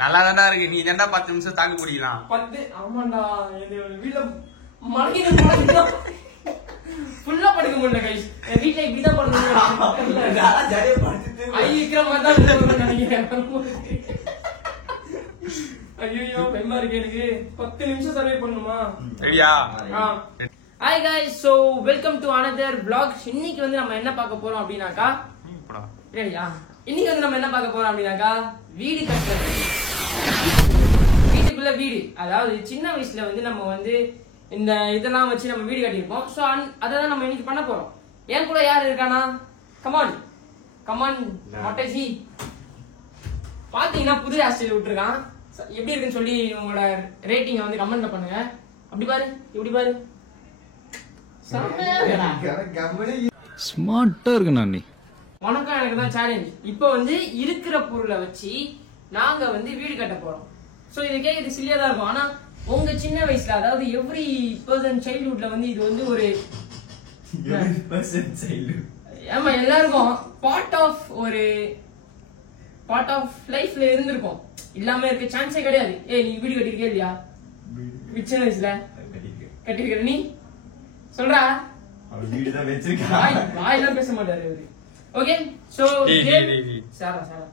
நல்லா தான்டா இருக்கு. நீ தான்டா 10 நிமிஷம் தாக்கு முடிக்கலாம். 10 ஆமாண்டா. வீட்டுல ஃபுல்லா படுக்க முடியல கைஸ். என் வீட்டுல இப்படிதான் படுக்கணும். ஐயோ பயமா இருக்கு எனக்கு. 10 நிமிஷம் சர்வே பண்ணணுமா? ரெடியா? Hi guys, so welcome to another vlog. இன்னைக்கு வந்து நம்ம என்ன பார்க்க போறோம் அப்படினாக்கா, ரெடியா? இன்னைக்கு வந்து நம்ம என்ன பார்க்க போறோம் அப்படினாக்கா, வீடு கட்டுறது. வீட்டுக்குள்ள வீடு, அதாவது சின்ன வயசுல வந்து நம்ம வந்து இந்த இதெல்லாம் வச்சு நம்ம வீடு கட்டியிருப்போம். ஸோ அதான் நம்ம இன்னைக்கு பண்ண போறோம். என் கூட யார் இருக்கானா? கமான் கமான் மொட்டைசி. பாத்தீங்கன்னா புது ஹேர்ஸ்டைல் விட்டுருக்கான். எப்படி இருக்குன்னு சொல்லி உங்களோட ரேட்டிங்கை வந்து கமெண்ட்ல பண்ணுங்க. அப்படி பாரு, இப்படி பாரு, ஸ்மார்ட்டா இருக்கு. நான் வணக்கம், எனக்கு தான் சேலஞ்ச். இப்போ வந்து இருக்கிற பொருளை வச்சு நாங்க வந்து வீடு கட்ட போறோம். ஸோ இது கேட்குறது சில்லியா தான் இருக்கும். ஆனா உங்க சின்ன வயசுல, அதாவது எவ்ரி பர்சன் சைல்ட்ஹுட்ல வந்து இது வந்து ஒரு ஆமா எல்லாருக்கும் பார்ட் ஆஃப் லைஃப்ல இருந்திருக்கும். இல்லாம இருக்க சான்ஸே கிடையாது. நீ வீடு கட்டிருக்கே இல்லையா? சின்ன வயசுல கட்டிருக்க நீ சொல்றா? வாயெல்லாம் பேச மாட்டாரு அவரு. ஓகே, சோ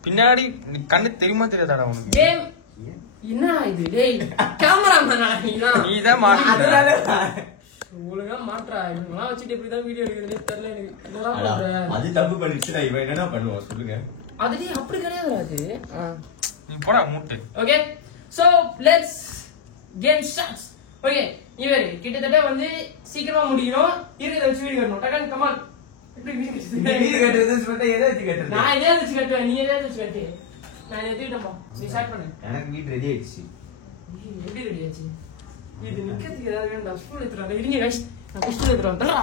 பின்னாடி கண்ணு தெரியுமா தெரியாதாடா உனக்கு? கேம் என்ன இது? டேய் கேமராமேனா நீதான் மாட்டற. ஒழுங்கா மாட்றா. இதெல்லாம் வச்சிட்டு இப்படி தான் வீடியோ எடுக்குறதுனே தெரியல எனக்கு. இதெல்லாம் பண்ற அது தப்பு பண்ணிச்சுடா. இவன் என்னடா பண்ணுவா சொல்லுங்க. அது அப்படி கிடையாது. அது நீ போடா மூட்டு. Okay, so let's game starts. Okay, இவரே கிட்டத்தட்ட வந்து சீக்கிரமா முடியணும். இருக்கிறத வச்சு வீடு கட்டணும். டக்கன் கமான். எப்படி வீடு கட்டுறது சொல்லிட்டு எதை வச்சு கட்டுறது? நான் எதை வச்சு கட்டுவேன், நீ எதை வச்சு கட்டு. நான் எடுத்துக்கிட்டேன்ப்பா. நீ ஸ்டார்ட் பண்ணு. எனக்கு வீடு ரெடி ஆயிடுச்சு. எப்படி ரெடி ஆச்சு? இது நிக்கிறதுக்கு ஏதாவது வேணும்டா. ஸ்கூல் எடுத்துறா. இருங்க கைஸ், நான் ஸ்கூல் எடுத்துறேன். தல்றா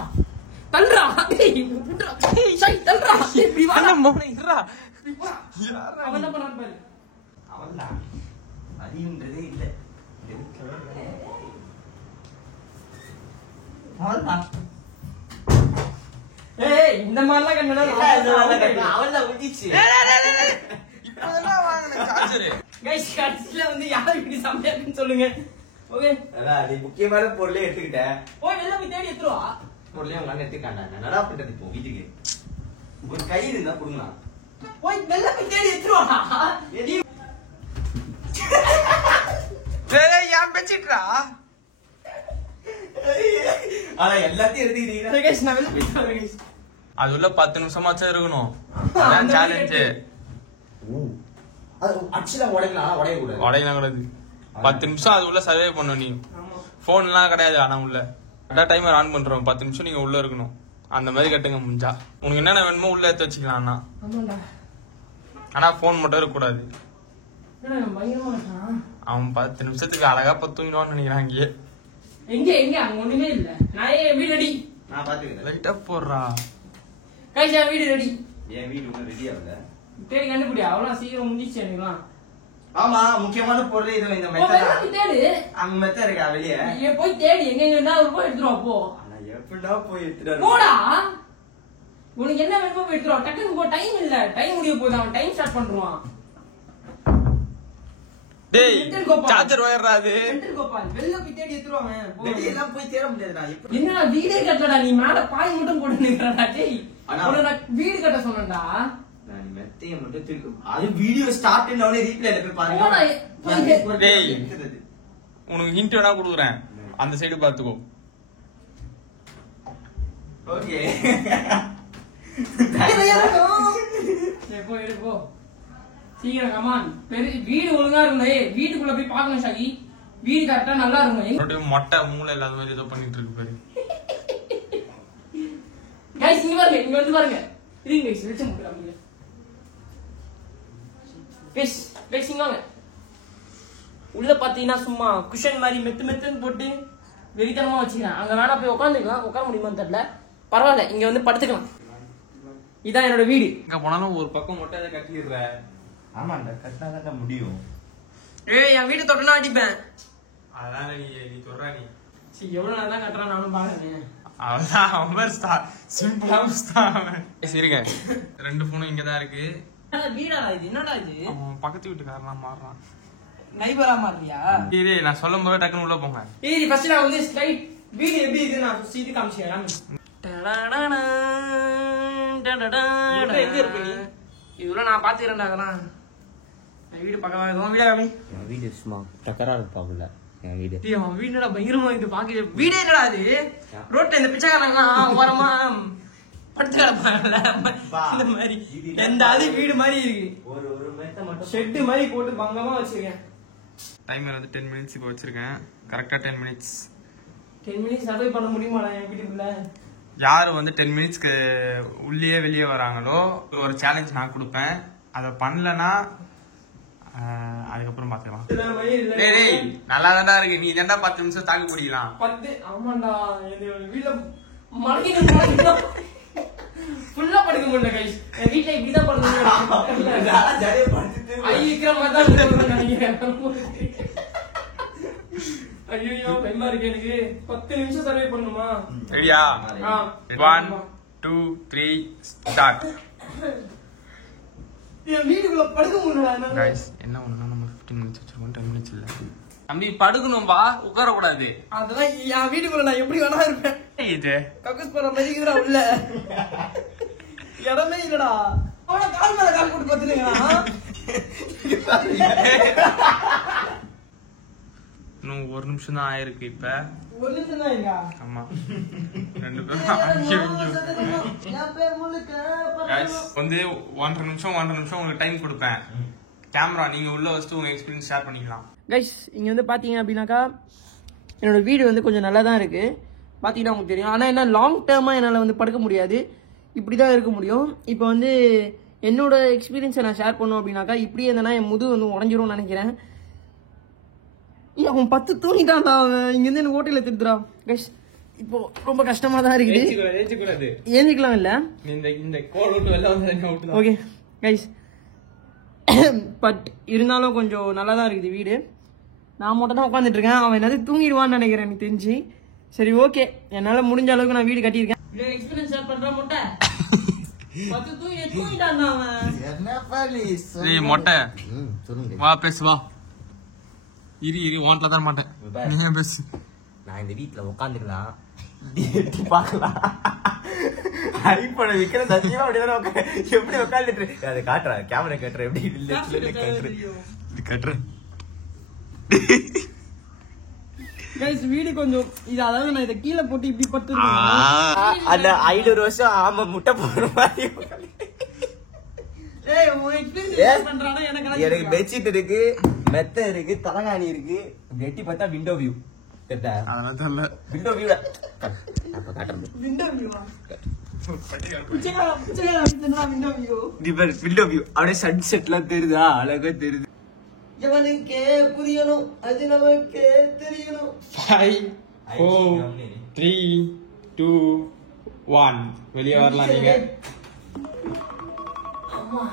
தல்றா. டேய் புட்றா. டேய் தல்றா. இப்படி வா. அண்ணா மோனே இருடா. அவன் என்ன பண்றான் பாரு. அவன்தான் அதின்றதே இல்ல. அவன்தான். ஏய் இந்த மாதிரிலாம் கண்ணா அவன்தான் முடிச்சு. இப்போதான் வாங்குன சார்ஜர். கைஸ் கடைசில வந்து யார் இப்படி சமையாதுன்னு சொல்லுங்க. ஓகே, நீ முக்கியமான பொருளே எடுத்துக்கிட்டேன். போய் வெளில போய் தேடி எடுத்துருவா. பொருளையும் உங்களால எடுத்துக்காண்டா. என்னடா பண்றது இப்போ? வீட்டுக்கு ஒரு கை இருந்தா கொடுங்களா? போய் வெளில போய் தேடி எடுத்துருவா. டேய் யாம் பெச்சிட்றா. ஆனா எல்லாத்தையும் எடுத்துக்கிட்டீங்க. கைஸ் நான் வெளில போய் வரேன் கைஸ். அது உள்ள 10 நிமிஷமாச்சும் இருக்கணும். அதான் சேலஞ்ச். அது ஆக்சுவலா உடைக்கலாம், உடைய கூடாது. உடையலாம் கூடாது. 10 நிமிஷம் அது உள்ள சர்வே பண்ணணும். நீ போன்லாம் கிடையாது. ஆனா உள்ள கரெக்டா டைமர் ஆன் பண்றோம். 10 நிமிஷம் நீங்க உள்ள இருக்கணும். அந்த மாதிரி கட்டுங்க முடிஞ்சா. உனக்கு என்னென்ன வேணுமோ உள்ள எடுத்து வச்சுக்கலாம். அண்ணா ஆமாடா. ஆனா போன் மட்டும் இருக்க கூடாது. என்ன பயமா இருக்கா? அவன் 10 நிமிஷத்துக்கு அழகா பத்துவான்னு நினைக்கிறாங்க. எங்க அங்க ஒண்ணுமே இல்ல. நான் என் வீடு ரெடி. நான் பாத்துக்கிறேன். லைட்டா போடுறா. கைஸ் என் வீடு ரெடி. என் வீடு ஒன்னும் ரெடி ஆகல. தேடி கண்டுபிடி. அவ்வளவு சீக்கிரம் முடிச்சு எனக்குலாம். ஆமா, முக்கியமான பொருள் இது. இந்த மெத்தட் தேடு. அந்த மெத்தட் இருக்கா வெளியே? நீ போய் தேடி எங்க இருந்தா போய் எடுத்துறோம். போ. நான் எப்படா போய் எடுத்துறேன்? போடா. உனக்கு என்ன வேணுமோ போய் எடுத்துறோம். டக்குனு போ. டைம் இல்ல. டைம் முடிய போகுது. அவன் டைம் ஸ்டார்ட் பண்றான். டேய் சார்ஜர் வயர்றா அது. சென்டர் கோபால் வெளில போய் தேடி எடுத்துறோம். வெளிய எல்லாம் போய் தேட முடியாதுடா. எப்படி என்னடா வீடே கட்டடா? நீ மேல பாய் மட்டும் போட்டு நிக்கறடா. டேய் நான் வீடு கட்ட சொன்னேன்டா. நான் மெத்தைய மட்டும் திருப்பி அது வீடியோ ஸ்டார்ட் பண்ணனே ரீப்ளேல போய் பாருங்க. டேய் உனக்கு ஹிண்ட் வேணா கொடுக்குறேன். அந்த சைடு பாத்துக்கோ. ஓகே. போ எடு போ. சீக்கிரம் கமான். வீடு ஒழுங்கா இருக்கணும். வீட்டுக்குள்ள போய் பார்க்கணும் ஷாகி. வீடு கரெக்டா நல்லா இருக்கணும். மொட்டை மூளை இல்லாத மாதிரி ஏதோ பண்ணிட்டு இருக்கு பாரு. கைஸ் இங்க பாருங்க, இங்க வந்து பாருங்க. இருங்க கைஸ், வெளிச்சம் போடுறாங்க. கைஸ் இங்க வாங்க. உள்ள பாத்தீங்கன்னா சும்மா குஷன் மாதிரி மெத்துன்னு போட்டு வெறித்தனமா வச்சுக்கிறேன். அங்க வேணா போய் உட்காந்துக்கலாம். உட்கார முடியுமான்னு தெரியல. பரவாயில்ல, இங்க வந்து படுத்துக்கலாம். இதான் என்னோட வீடு. இங்க போனாலும் ஒரு பக்கம் மொட்டை அதை கட்டிடுற. ஆமாண்டா, கட்டாதான் முடியும். என் வீடு தொட்டனா அடிப்பேன். அதான் நீ சொல்ற. நீ சரி எவ்வளவு நேரம் தான் கட்டுறான் நானும் பாக்குறேன். அவன் சிம்பிளா இருங்க. 2 போனும் இங்கதான் இருக்கு. வீடாடா இது, என்னடா இது? அவன் பக்கத்து வீட்டுக்காரனா மாறுறான். நைபரா மாறியா? டேய் நான் சொல்லும் போது டக்குன்னு உள்ள போங்க. ஏய் ஃபர்ஸ்ட் நான் வந்து ஸ்லைட் வீடியோ எப்படி இருக்கு நான் சீட்டு காமிச்சேன். எங்க இருக்க நீ? இதெல்லாம் நான் பாத்துக்கிறேன்டா. அதெல்லாம் என் வீடு பக்கமா இருக்கும். வீடா காமி. என் வீடு சும்மா டக்கரா இருப்பாங்கல்ல என் வீடு. டேய் அவன் வீடு என்னடா பயங்கரமா இது பாக்க. வீடே என்னடா இது? ரோட்ல இந்த பிச்சைக்காரங்கலாம் ஓரமா படுத்து கிடப்பாங்கல்ல இந்த மாதிரி. எந்த அது வீடு மாதிரி இருக்கு. ஒரு மெத்த மட்டும் ஷெட் மாதிரி போட்டு பங்கமா வச்சிருக்கேன். டைமர் வந்து 10 minutes இப்போ வச்சிருக்கேன். கரெக்டா 10 minutes. 10 மினிட்ஸ் சர்வை பண்ண முடியுமாடா என் வீட்டுக்குள்ள? யாரு வந்து 10 மினிட்ஸ்க்கு உள்ளே வெளியே வராங்களோ ஒரு சேலஞ்ச் நான் கொடுப்பேன். அதை பண்ணலன்னா அதுக்கப்புறம் பாத்துக்கலாம். டேய் நல்லா தான்டா இருக்கு. நீ தான்டா 10 நிமிஷம் தாக்கு முடியலாம். 10 ஆமாண்டா. இது வீட்ல மடக்கிட்டு ஃபுல்லா படுக்க முடியல கைஸ். என் வீட்ல இப்படிதான் படுக்கணும். ஜாலியா படுத்துட்டு ஐயோ மாதிரி தான் இருக்கும்னு நினைக்கிறேன். ஐயோ பயமா இருக்கு எனக்கு. 10 நிமிஷம் சர்வே பண்ணணுமா? ரெடியா? 1 2 3 ஸ்டார்ட். என் வீட்டுக்குள்ள படுக்க முடியல. गाइस என்ன ஒண்ணுனா நம்ம 15 minutes வச்சிருக்கோம். 10 minutes இல்ல. தம்பி படுக்கணும்பா, உட்கார கூடாது. அதெல்லாம் என் வீட்டுக்குள்ள நான் எப்படி வேணா இருப்பேன். இது கக்கூஸ் போற மாதிரி இருக்குடா உள்ள. இடமே இல்லடா. அவன கால் மேல கால் போட்டு பத்துறீங்களா? இன்னும் 1 நிமிஷம் தான் ஆயிருக்கு இப்ப. 1 நிமிஷம் தான் இருக்கா? ஆமா. ரெண்டு பேரும் என் பேர் முழுக்க गाइस வந்து 1.5 நிமிஷம் உங்களுக்கு டைம் கொடுப்பேன். கேமரா நீங்க உள்ள வச்சு உங்க எக்ஸ்பீரியன்ஸ் ஷேர் பண்ணிக்கலாம். கைஸ் இங்க வந்து பாத்தீங்க அப்படின்னாக்கா என்னோட வீடு வந்து கொஞ்சம் நல்லா தான் இருக்கு. பாத்தீங்கன்னா உங்களுக்கு தெரியும். ஆனா என்ன லாங் டேர்மா என்னால வந்து படுக்க முடியாது. இப்படிதான் இருக்க முடியும். இப்போ வந்து என்னோட எக்ஸ்பீரியன்ஸை நான் ஷேர் பண்ணும் அப்படின்னாக்கா இப்படியே இருந்தேன்னா என் முது வந்து உடஞ்சிரும்னு நினைக்கிறேன். அவன் 10 தூங்கிட்டான்டா. அவன் இங்க இருந்து எனக்கு ஓட்டையில திட்டுறான். கைஸ் இப்போ ரொம்ப கஷ்டமா தான் இருக்குது. ஏஞ்சிக்கலாம் இல்ல இந்த கோல் விட்டு வெளில வந்து ஓகே கைஸ். பட் இருந்தாலும் கொஞ்சம் நல்லா தான் இருக்குது வீடு. நான் மட்டும் தான் உட்காந்துட்டு இருக்கேன். அவன் என்னது தூங்கிடுவான்னு நினைக்கிறேன் எனக்கு தெரிஞ்சு. சரி ஓகே, என்னால முடிஞ்ச அளவுக்கு நான் வீடு கட்டியிருக்கேன். எக்ஸ்பீரியன்ஸ் ஷேர் பண்றேன் மொட்டை. 10 தூங்கிட்டான்டா அவன். என்னப்பா நீ மொட்டை சொல்லுங்க. வா பேசு வா. இரு ஓன்ல தான் மாட்டேன். நீங்க பேசு. நான் இந்த வீட்ல உட்காந்துக்கலாம் எட்டி பார்க்கலாம். ஐபோன் விக்கிற சத்தியமா அப்படிதான் உட்காந்து எப்படி உட்காந்துட்டு அதை காட்டுறேன். கேமரா காட்டுறேன் எப்படி காட்டுறேன். கைஸ் வீடு கொஞ்சம் இது, அதாவது நான் இதை கீழே போட்டு இப்படி படுத்துருக்கேன். அந்த 500 வருஷம் ஆமா முட்டை போடுற மாதிரி. எனக்கு பெட்ஷீட் இருக்கு, மெத்த இருக்கு, தலகாணி இருக்கு. எட்டி பார்த்தா window view. Window view window view அப்படியே சன்செட்லாம் தெரியுதா, அழகா தெரியுது. எவனுக்கே புரியணும் அது நமக்கே தெரியணும். 5 4 3 2 1 வெளியே வரலாம் நீங்க.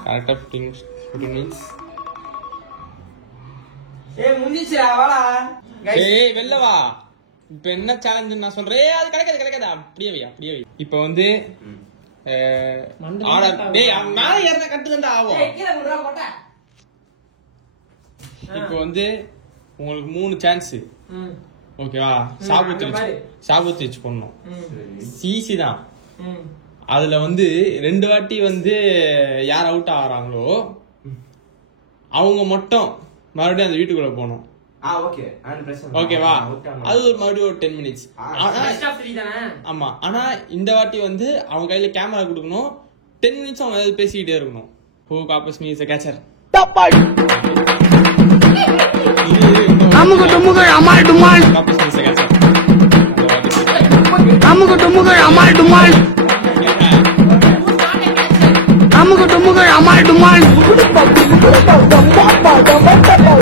கரெக்டா 15 minutes. முடிஞ்சிச்சுடா வாடா. ஏய் வெல்ல வா. இப்போ என்ன சேலஞ்ச் நான் சொல்றேன். அது கிடைக்காது. அப்படியே வை. இப்போ வந்து டேய் மேல ஏறத கட்டுதண்டா ஆகும். ஏய் கீழ குடுறா போடா. இப்போ வந்து உங்களுக்கு 3 சான்ஸ். ஓகேவா? சாபுத்தி வச்சு பண்ணணும். சிசி தான். அதுல வந்து 2 வாட்டி வந்து யார் அவுட் ஆகுறாங்களோ அவங்க மட்டும் மறுபடியும் அந்த வீட்டுக்குள்ள போகணும். ஓகேவா? அது ஒரு மறுபடியும் ஒரு 10 minutes. ஆமா, ஆனா இந்த வாட்டி வந்து அவங்க கையில கேமரா கொடுக்கணும். 10 minutes அவங்க ஏதாவது பேசிக்கிட்டே இருக்கணும். Who copies me is a catcher. அமுகு டுமுகு அமால் டுமால். Copies me is a catcher. அமுகு டுமுகு அமால் டுமால். அமுகு டுமுகு அமால் டுமால்.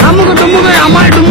அமுகு டுமுகு அமால் டுமால்.